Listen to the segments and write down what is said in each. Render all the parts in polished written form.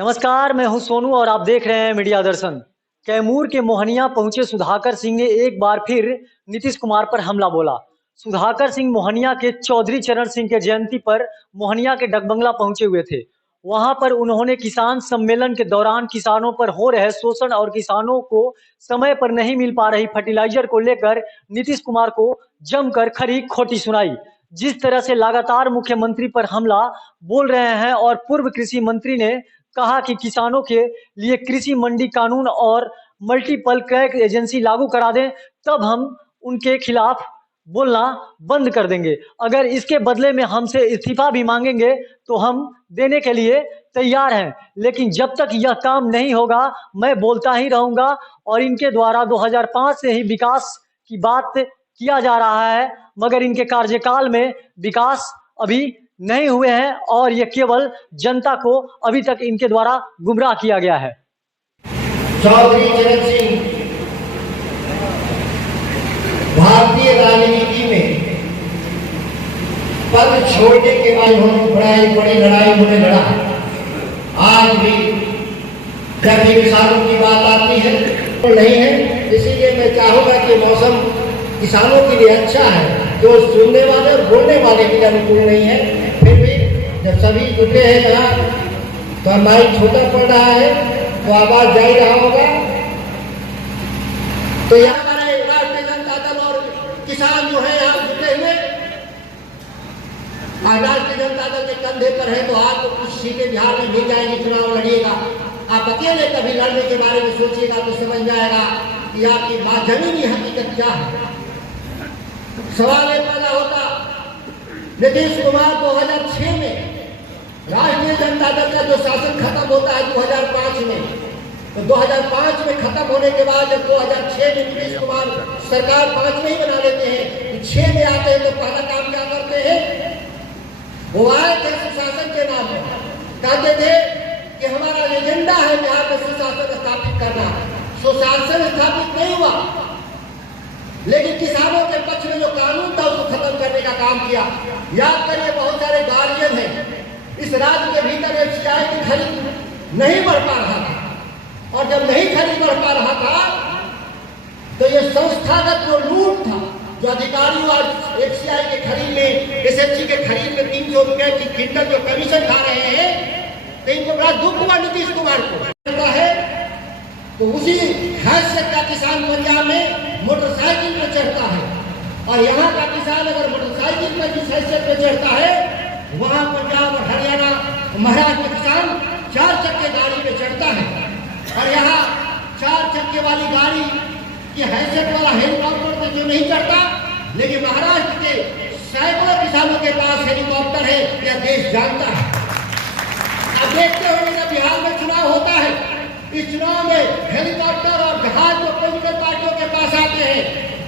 नमस्कार, मैं हूं सोनू और आप देख रहे हैं मीडिया दर्शन। कैमूर के मोहनिया पहुंचे सुधाकर सिंह ने एक बार फिर नीतीश कुमार पर हमला बोला। सुधाकर सिंह मोहनिया के चौधरी चरण सिंह के जयंती पर मोहनिया के डकबंगला पहुंचे हुए थे। वहां पर उन्होंने किसान सम्मेलन के दौरान किसानों पर हो रहे शोषण और किसानों को समय पर नहीं मिल पा रही फर्टिलाइजर को लेकर नीतीश कुमार को जमकर खरी खोटी सुनाई। जिस तरह से लगातार मुख्यमंत्री पर हमला बोल रहे हैं और पूर्व कृषि मंत्री ने कहा कि किसानों के लिए कृषि मंडी कानून और मल्टीपल क्रैक एजेंसी लागू करा दें, तब हम उनके खिलाफ बोलना बंद कर देंगे। अगर इसके बदले में हमसे इस्तीफा भी मांगेंगे तो हम देने के लिए तैयार हैं, लेकिन जब तक यह काम नहीं होगा मैं बोलता ही रहूंगा। और इनके द्वारा 2005 से ही विकास की बात किया जा रहा है, मगर इनके कार्यकाल में विकास अभी नहीं हुए हैं और ये केवल जनता को अभी तक इनके द्वारा गुमराह किया गया है। चौधरी चरण सिंह भारतीय राजनीति में पद छोड़ने के बाद उन्होंने बड़ी लड़ाई उन्होंने लड़ा। आज भी जब भी किसानों की बात आती है तो नहीं है, इसीलिए मैं चाहूंगा कि मौसम किसानों के लिए अच्छा है, जो सुनने वाले और बोलने वाले के लिए अनुकूल नहीं है। फिर भी जब सभी जुटे हैं यहाँ तो माइक छोटा पड़ रहा है तो आवाज जा ही रहा होगा। तो यहाँ हमारे राष्ट्रीय जनता दल और किसान जो है यहाँ जुटे हुए, राष्ट्रीय जनता दल के कंधे पर है तो आपको कुछ सीटें बिहार में मिल जाएंगी, चुनाव लड़िएगा। आप अकेले कभी लड़ने के बारे में सोचिएगा तो समझ जाएगा कि आपकी बात जमीनी हकीकत क्या है। सवाल ये पैदा होता, नीतीश कुमार 2006 में राष्ट्रीय जनता दल का जो शासन खत्म होता है 2005 में, तो 2005 में खत्म होने के बाद जब 2006 में नीतीश कुमार सरकार 5 में ही बना लेते हैं, 6 में आते हैं तो पहला काम क्या करते हैं? वो आए थे सुशासन के नाम पर, कहते थे कि हमारा एजेंडा है बिहार में सुशासन स्थापित करना। सुशासन स्थापित नहीं हुआ, लेकिन किसानों के पक्ष में जो कानून था उसको खत्म करने का काम किया। याद करिए, बहुत सारे गार्जियन हैं इस राज्य के भीतर एफसीआई की खरीद नहीं बढ़ पा रहा था, और जब नहीं खरीद बढ़ पा रहा था तो ये संस्थागत जो लूट था, जो अधिकारी आज एफसीआई के खरीद में, एसएचजी के खरीद में 300 रुपए की क्विंटल जो कमीशन खा रहे हैं, तो इनको बड़ा दुख हुआ नीतीश कुमार को है। तो उसी हैसियत का किसान पंजाब में मोटरसाइकिल पर चढ़ता है, और यहाँ का किसान अगर मोटरसाइकिल पर जिस हैसियत पर चढ़ता है, वहाँ पंजाब और हरियाणा महाराष्ट्र का किसान 4 चक्के गाड़ी में चढ़ता है। और यहाँ 4 चक्के वाली गाड़ी की हैसियत वाला हेलीकॉप्टर पर जो नहीं चढ़ता, लेकिन महाराष्ट्र के सैकड़ों किसानों के पास हेलीकॉप्टर है, यह देश जानता है। अब देखते होंगे जब बिहार में चुनाव होता है, इस चुनाव में हेलीकॉप्टर और जहाज जो पॉलिटिकल पार्टियों के पास आते हैं,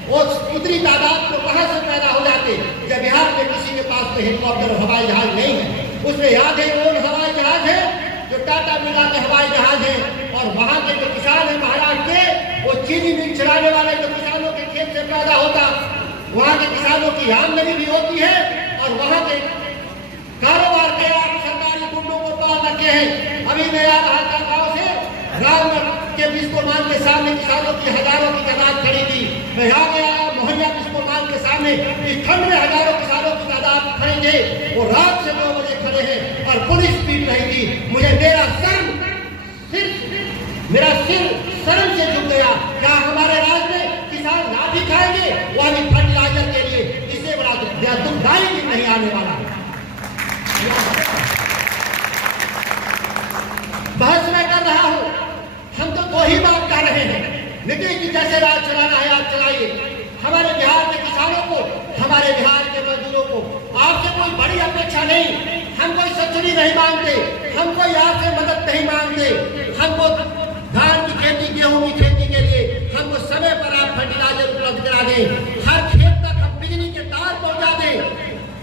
वो उतनी तादाद में कहां से पैदा हो जाते हैं जब बिहार में किसी के पास में हेलीकॉप्टर और हवाई जहाज नहीं है। उसमें याद है वो हवाई जहाज है जो टाटा बिरला के हवाई जहाज है, और वहां के जो किसान है महाराष्ट्र के, वो चीनी मिल चलाने वाले जो किसानों के खेत से पैदा होता, वहां के किसानों की आमदनी भी होती है, और वहां के कारोबार के आप सरकारी गुंडों को पाल रखे हैं। अभी मैं आ रहा था गाँव से, राम के बिस्कोमान के सामने किसानों की हजारों की तादाद खड़ी थी। मैं यहाँ गया, मोहनिया बिस्कोमान के सामने इस ठंड में हजारों किसानों की तादाद खड़ी थे। वो रात से 2 बजे खड़े हैं और पुलिस पीट रही थी। मुझे मेरा सिर शर्म से झुक गया। क्या हमारे राज्य में किसान लाठी खाएंगे वो भी फर्टिलाइजर के लिए? इससे बड़ा दुखदाई दिन नहीं आने वाला। बहस मैं कर रहा हूँ, हम तो वही बात कर रहे हैं, नीतीश जी जैसे राज चलाना है आप चलाइए। हमारे बिहार के किसानों को, हमारे बिहार के मजदूरों को आपसे कोई बड़ी अपेक्षा नहीं। हम कोई सब्सिडी नहीं मांगते, हम कोई आपसे मदद नहीं मांगते। हमको धान की खेती, गेहूं की खेती के लिए हमको समय पर आप फर्टिलाइजर उपलब्ध करा दें, हर खेत तक हम बिजली के तार पहुंचा दें।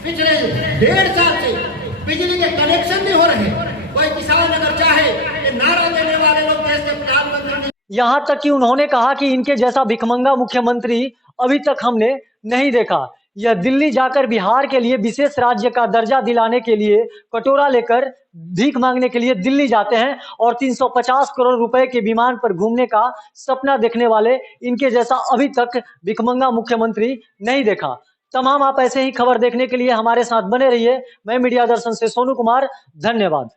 पिछले 1.5 साल से बिजली के कनेक्शन नहीं हो रहे। कोई किसान अगर चाहे कि नारा देने वाले लोग देश के प्रधानमंत्री, यहाँ तक कि उन्होंने कहा कि इनके जैसा भिखमंगा मुख्यमंत्री अभी तक हमने नहीं देखा। यह दिल्ली जाकर बिहार के लिए विशेष राज्य का दर्जा दिलाने के लिए कटोरा लेकर भीख मांगने के लिए दिल्ली जाते हैं और 350 करोड़ रुपए के विमान पर घूमने का सपना देखने वाले इनके जैसा अभी तक भिखमंगा मुख्यमंत्री नहीं देखा। तमाम आप ऐसे ही खबर देखने के लिए हमारे साथ बने रहिए। मैं मीडिया दर्शन से सोनू कुमार, धन्यवाद।